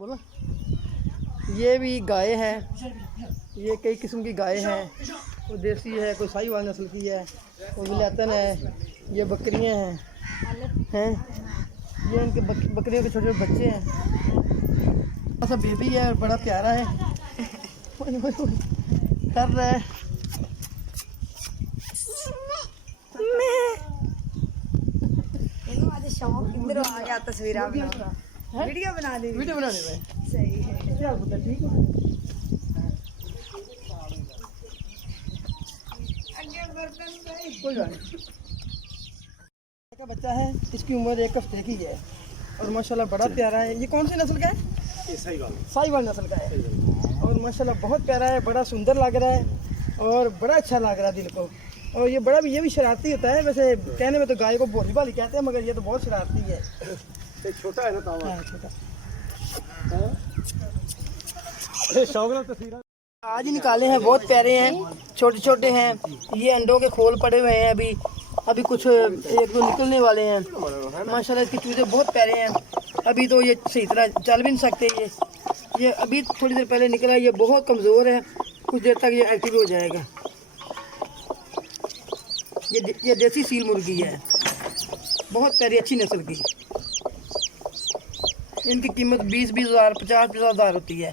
बोला। ये भी गाय है, ये कई किस्म की गाय हैं। कोई देसी है, कोई साहिवाल नस्ल की है, कोई विलायतन है। ये बकरियां हैं ये इनके बकरियों के छोटे छोटे बच्चे हैं। ऐसा बेबी है और बड़ा प्यारा है। कर रहा है इधर आ गया तस्वीर वीडियो बना दे। वीडियो बनाने में सही है। ठीक है। कोई बात नहीं। का बच्चा है, इसकी उम्र 1 हफ्ते की है और माशाल्लाह बड़ा प्यारा है। ये कौन सी नस्ल का है? साहिवाल नस्ल का है और माशाल्लाह बहुत प्यारा है, बड़ा सुंदर लग रहा है और बड़ा अच्छा लग रहा है दिल को। और ये भी शरारती होता है। वैसे कहने में तो गाय को भोली भाली कहते हैं, मगर ये तो बहुत शरारती है। छोटा है ना तावा। हाँ, छोटा। तस्वीर आज ही निकाले हैं, बहुत प्यारे हैं, छोटे छोटे हैं। ये अंडों के खोल पड़े हुए हैं, अभी कुछ 1-2 निकलने वाले हैं। माशाल्लाह इसके चूजे बहुत प्यारे हैं। अभी तो ये सही तरह चल भी नहीं सकते। ये अभी थोड़ी देर पहले निकला, ये बहुत कमज़ोर है, कुछ देर तक ये एक्टिव हो जाएगा। ये देसी सील मुर्गी है, बहुत प्यारी अच्छी नस्ल की। इनकी कीमत 20,000 50,000 होती है।